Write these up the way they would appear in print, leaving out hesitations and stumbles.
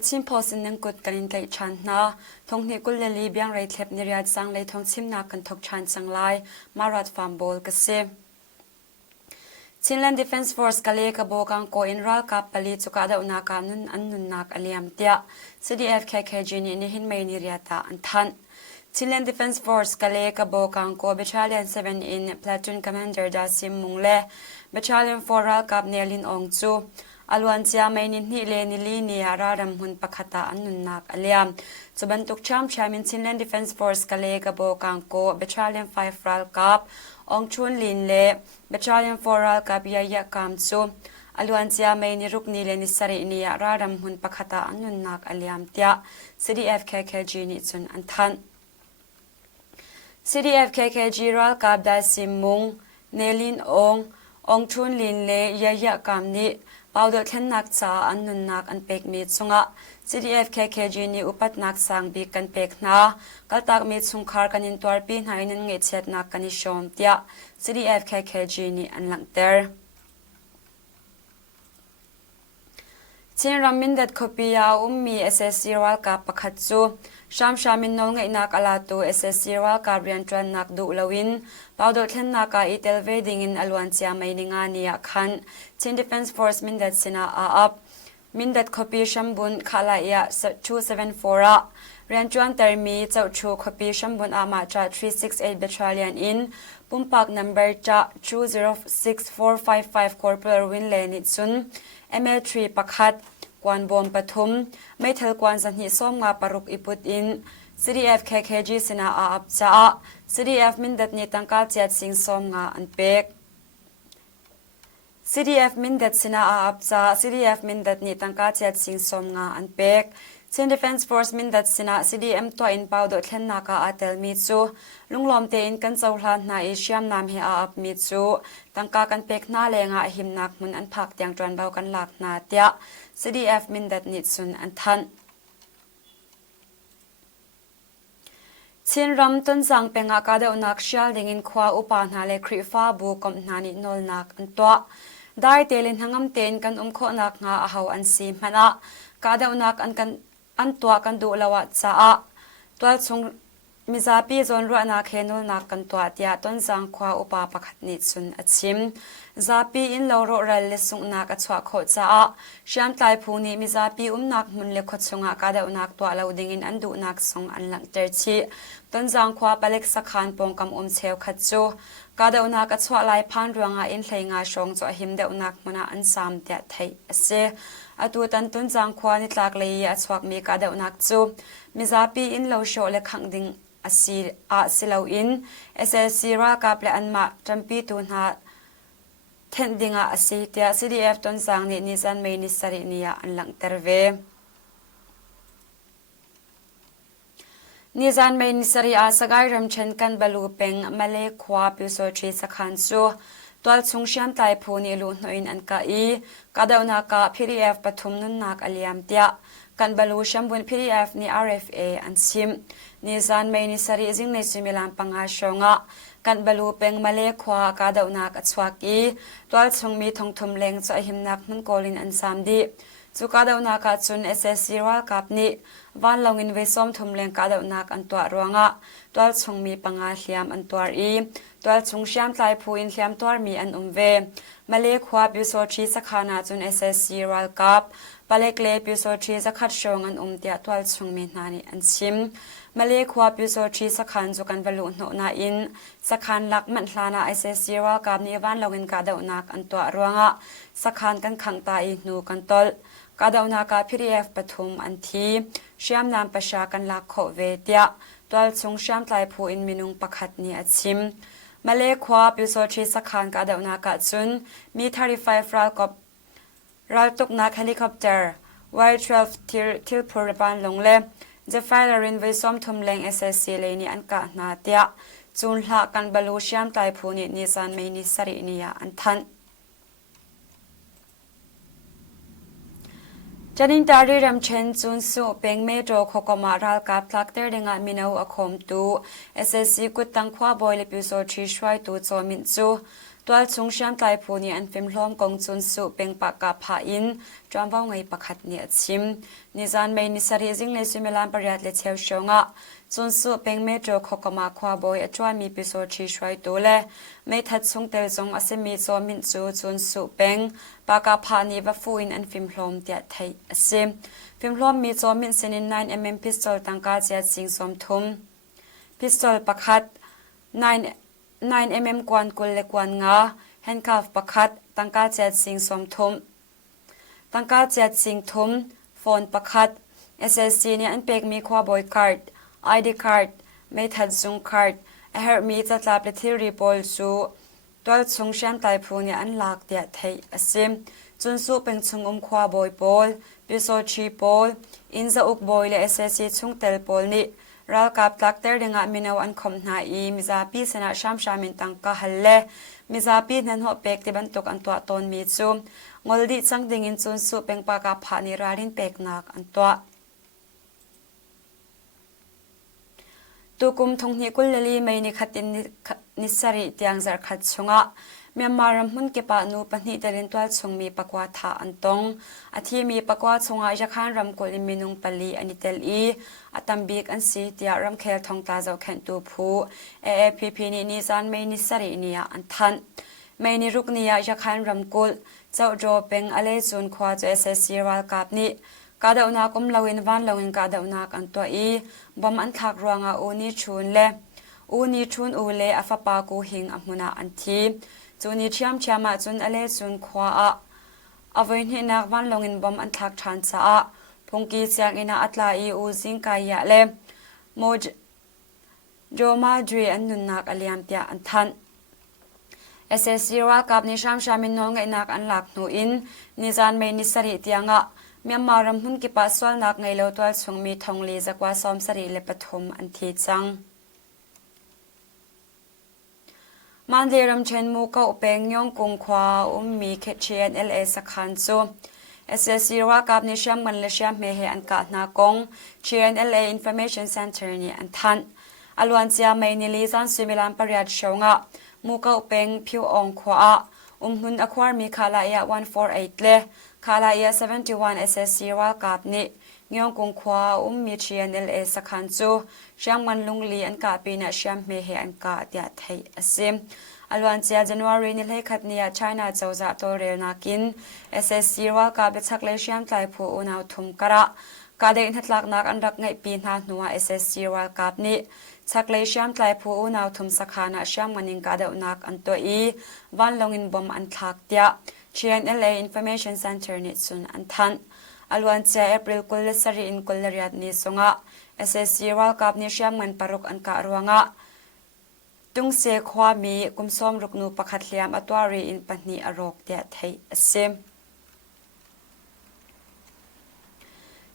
Kachim posin ng kut kanin kay chan na thong ni kulali Biangreithlep ni Riad Zaaanlei Thawngchimnak kan thok chan Zaaanlei marat farm bol kasi Chinland Defence Force kale ka bokang ko inral kap pali chukada unaka nun annun nak aliam tia CDF KKG ni hin mai ni riata anthan Chinland Defence Force kale ka bokang ko Battalion 7 in Platoon Commander Dasim Mungle Battalion 4 ral kap Nelin Ongchu Alwan sia mai ni le ni li ni araram hun pakhata annun nak aliam chubantuk chamin Chinland Defence Force kale ka bokang ko Battalion 5 ral kap Ongchun lin le Battalion 4 ral kap ya kam chu alwan sia mai ni rukni le ni sari ni araram hun pakhata annun nak aliam tia CDF KKG ni chun anthan CDF KKG ral kap da simung Nelin Ongchun lin le ya kam ni Paudo Thawngchimnak cha annun nak an pek mi chunga CDF KKG ni upat nak sang bi kan pek na kaltak mi chungkhar kanin twar pi hnainin nge chet nak kani shom tia CDF KKG ni an langter Chin ramin dat kopia ummi SSC ral ka pakhat chu shamin nol ngai nak ala tu SSC ral ka rian tran nak du lawin Paudo Thawngchimnak ka itel veding in alwan chia mai ninga nia khan Chin Defence Force min dat sina a up min dat copy shambun khala ya 274 a rian tran termi chau chu copy shambun ama cha 368 battalion in pumpak number cha 206455 corporal win le ni chun ML3 pakhat kwan bom pathum maithal kwan zanhi som nga paruk iput in CDF KKG sina a up cha CDF min dat ni tangka chat sing som nga an pek CDF min dat sina a up cha CDF min dat ni tangka chat sing som nga an pek Chin Defence Force min dat sina CDM to in Paudo Thawngchimnak ka atel mi chu lunglom te in kan chawhlan na Asiam nam he a up mi chu tangka kan pek na lenga himnak mun an phak tiang tran bau kan lak na tia CDF min dat ni chun an than Chin ram ton sang penga ka de unak shal ding in khwa upa na le khri fa bu kom na ni nol nak an to dai telin hangam ten kan kho nak nga a hau an si mana ka de unak an to kan du lawa cha a twal chung mizapi zon ru na khenul nak kan to tia ton sang khwa upa pakhat ni chun achim zapi in lo ro ral le sung nak a chwa kho cha a sham tlai phuni mizapi nak mun le kho chunga ka de unak to lo ding in an du nak song an lang ter chi ton sang khwa palek sakhan pong kam cheu khat chu ka de unak a chwa lai phan ruanga in thleinga shong cho him de unak muna an sam te thei ase atu tan ton sang khwa ni tlak lei a chwak mi ka de unak chu mizapi in lo sho le khang ding silo in SSC ra ka ple anma tampi tu na thendinga ase tia CDF ton sang ni nisan mai ni sari nia an lang terve Nizan mai ni sari a sagai ram chen kan balu peng male khwa pi so chi sakhan chu twal chung sham tai phu ni lu hnoin an ka I kadauna ka PDF pathum nun nak aliam tia kan balu shambun PDF ni RFA an sim Nizan mai ni sari jing nei sumilam panga shonga kan balu peng male khwa kadauna ka chwak I twal chung mi thong thum leng cho himnak mun kolin an samdi chu kadauna ka chun SSC ral kap ni van longin ve som thum leng kadauna kan to ronga twal chung mi panga hliam an twar I twal chung sham tlai phu in hliam twar mi an umve male khwa pi so thi sakhana chun SSC ral kap palek le pi so thi sakhat shong an tia twal chung mi hnani an sim male khwa pi so thi sakhan chu kan valu no na in sakhan lak man hlana SSC ral kap ni van longin kadauna kan to ronga sakhan kan khangta I nu kan tol kadauna ka PDF pathum an thi shyam nam pasha kan lak kho ve tia twal chung shyam tlai phu in minung pakhat ni achim male khwa pi so thi sakhan kadauna ka chun mi 35 ral tuk nak helicopter Y12 til phur ban longle je firerin ve som thum leng SSC le ni an ka na tia chun hla kan balu shyam tlai phu ni nisan mai ni sari nia an than Janin tari ram chen chun su peng metro khokoma ral kap tlakter denga minau akhom tu SSC kut tangkhwa boile pi so thi shwai tu cho min chu ตัวชงเชียมไตพูนี่อันฟิมล้อมกงจุนสุเป็นปากกาผาอินจอมว่าไงประคัดเนี่ยชิมนิจานไม่นิสรีจิงเลยสุเมลันปริยัติเลเชวชงะจุนสุเป็นเมโจขกมาควาบอยจวนมีปิโซชีช่วยตัวเลยไม่ทัดชงเตลจงอาศัยมีโซมินจูจุนสุเป็นปากกาผานี่ว่าฟูอินอันฟิมล้อมเดียไทยอาศัยฟิมล้อมมีโซมินเซนิน9mm พิสตอลตั้งกาเจียสิงสมทุมพิสตอลประคัด9mm กวนกุลเลกวนงาแฮนด์คัฟประคัดตั้งกาเจียสิงสมทุมตั้งกาเจียสิงทุมโฟนประคัด SSC เนี่ยอันเป็กมีควาบอยการ์ด ID การ์ดไม่ทัดซุงการ์ดเฮอร์มีจัดลาเปที่รีบอลซูตัวชงเชียนไตพูเนี่ยอันหลากเดียไทยอาศัยจุนสุเป็นชงควาบอยบอลปิโซชีบอลอินซาอุกบอยและ SSC ชงเตลบอลนี่รัลกับตักเตอร์ดึงอามินเอาอันคมหน้าอีมิซาปีสนะชามมินตังกะฮัลเล่มิซาปีนั้นหัวเป็กที่บรรทุกอันตัวตนมีซูงอลดิจังดิ่งอินจุนสุเป็นปากาผานิรารินเป็กนักอันตัวตุกุมทงนี้กุลลีไม่นิขัดนิสริเตียงจารขัดชงะเมียนมารำหุ่นเก็บปานูปนิเดรินตัวชงมีปกวาถาอันตงอาทิมีปกวาชงอาจะขันรำกุลิมินุงปลีอันิเตลีอาตัมบิกอันสีเตียรำเคลทองตาเจ้าแขนตูผูAAPP นี่นิจานไม่นิสริเนียอันทันไม่นิรุกเนียจะขันรำกุลเจ้าโจเป็นอเลจุนควาจะ SSC รัลกับนี้กาดาวนากุมลาวินวันลาวินกาดาวนากันตัวบอมอันทักรวงอูนีชุนเล่อูนีชุนอูเล่อฟปากูหิงอมุนาอันทีจูนีเชียมมาจุนอเลจุนควาอวินหินักวันลาวินบอมอันทักชันซาพงกีเสียงอินาอัตลาอูซิงกายะเล่โมโจมาดรีอันนุนนักอเลียมเตียอันทันSSC รัลกับนิชามมินนองไงนักอันหลักหนูอินนิจานไม่นิสริเตียงะเมียนมารำหุ่นกิปัสสวนักไงเลวตัวชงมีทองลีจากว่าซ้อมสรีเลปฐมอันทีจังมันเดรำเชนมูเกาเปงยองกุงความีเคเชียนLA สักขันซู SSC รัลกับนิชามมันเลเชียมเมเฮอันกาดนากงเชียนLA Information Center นี่อันทันอลวนเซียไม่นิลิซันซิมิลันปริยัติชงะมูเกาเปงผิวองขวาหุ่นอความีคาลายะ148เล่คาลายะ71 SSC รัลกับนี่งยองกุงความีเชียนLA สักขันซูเชียงมันลุงลีอันกาปีน่ะเชียมเมเฮอันกาเดียไทยอซิมอลวันเซีย January นี่เลยขัดเนี่ย China เจ้าจะโตเรนักิน SSC รัลกับเบชักเลเชียมไตผู้อุณาทุมกระกาเดินทัดลักนักอันรักไงปีนาหนัว SSC รัลกับนี่ชักเลเชียมไตผู้อุณาทุมสักขานะเชียงมันยิงกาเดนักอันตัววันลงอินบอมอันทักเดียเชียนLA Information Center นี่สุนอันทันอลวันเซีย April กุลสรีอินกุลเรียดนี่สงะ SSC รัลกับนี่เชียงมันปรุกอันการวงะตุงเสความีกุมซ้อมรุกนูประคัดเลียมอตัวรีอินปนีอรกเดียไทยเซม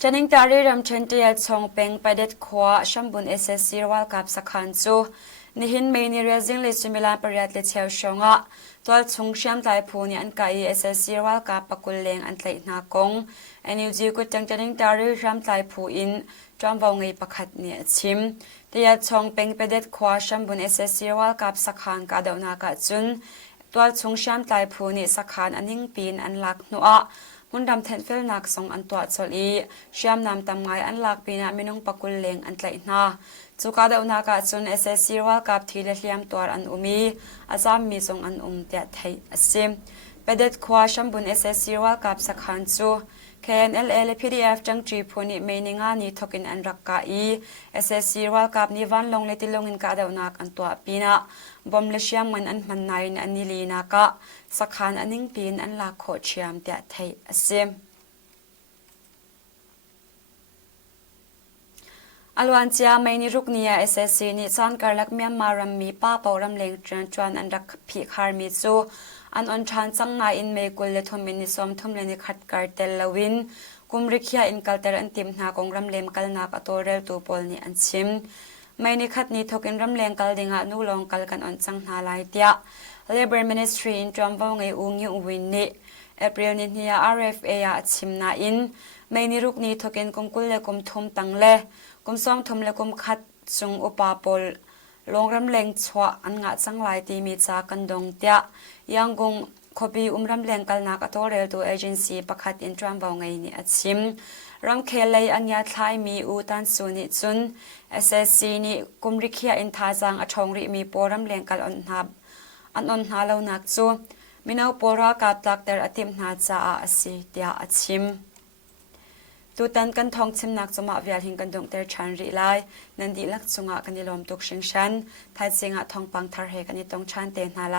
จันนิงตารีรำเชนเตียชงเป็งไปเด็ดขวาชัมบุน SSC รัลกับสักขันซูนิหินเมนิเรียจิงเลสุมิลานปริยัติเลเชวชงะตัวชงเชียมไตพูนี่อันกาย SSC รัลกับปกุลเลงอันไตนากงNUG กุจังจันนิงตารีรำไตพูอินจอมวงไงประคัดเนี่ยชิมเตียชงเป็งไปเด็ดขวาชัมบุน SSC รัลกับสักขันกาเดวนากาจุนตัวชงเชียมไตพูนี่สักขันอันหิงปีนอันหลักนัวหุ่นดำเทนเฟลนักส่งอันตัวจอลีเชียมนำตำไงอันหลักปีน่ะมินุงปกุลเลงอันไตนาจุกาเดวนากาจุน SSC รัลกับทีเลเลียมตัวอันมีอาซามมีส่งอันเตียไทยซิมไปเด็ดขวาชัมบุน SSC รัลกับสักขันซูKNLA และ PDF จังจีพูนิเมนิงานีทกินอันรักกาSSC รัลกับนิวันลงเลติลงอินกาเดวนักอันตัวปีน่ะบอมเลเชียมมันอันมันนายอันนิลีนักะสักขันอันนิ่งปีนอันลาโคเชียมเตียไทยซิมอลวันเจียไม่นิรุกเนีย SSC นิจานการลักเมียนมารัมมีป้าเปารัมเลงจวนอันรักพิคาร์มิซูอันอันชันจังนาอินเมกุลเลทอมินิสอมทุมเลนิขัดการเตลลวินกุมริคียอินกัลเตอร์อันติมนากงรัมเลมกัลนักอโตเรลตูปอลนี่อันชิมไม่นิขัดนี้ทกินรัมเลงกัลดิงานูลองกัลกันอันจังนาลายเตีย Labor Ministry อินจอมวงไงอุงยูวินนี่ April นี้เนี่ย RFA อันชิมนาอินไม่นิรุกนี้ทกินกุมกุลเลกุมทุมตังเลกุมซ้อมทุมเลกุมขัดซุงอุปาปอล ลงรำเล็งชัวอันงะจังไหลตีมีจากันดงเตียยังกงคบีรำเล็งกันนักตัวเรลตัวเอเจนซี่ประคัดอินทรัมบาวไงนี่อัดชิมรำเคเลยอันยาทายมีอุตันสุนิจุน SSC นี่กุมริเคียอินทาจังอชงริมีปอรำเล็งกันอันอนหาเลานักจูมินาวปอรากาตักเตอร์อติมนาจาอาศิเตียอัดชิมตูตันกันทองชิมนักจมาเวียหิงกันดงเตอร์ชันริไลนันดีลักจุงะกันดิลอมตุกชิงชันไทยเสียงะทองปังทาร์เฮกันดิตองชันเตนาไล